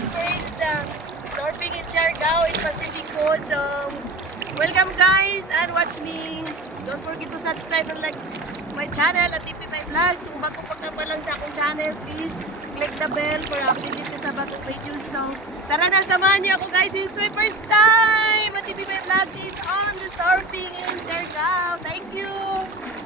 experience the surfing in Siargao in Pacifico. So, welcome guys and watch me. Don't forget to subscribe and like my channel at TP My Vlogs. Kung bago pa lang sa akong channel, please click the bell for updates sa bagong videos. So, tara na, samahan niyo ako guys. This is my first time at TP My Vlogs is on the surfing in Siargao. Thank you!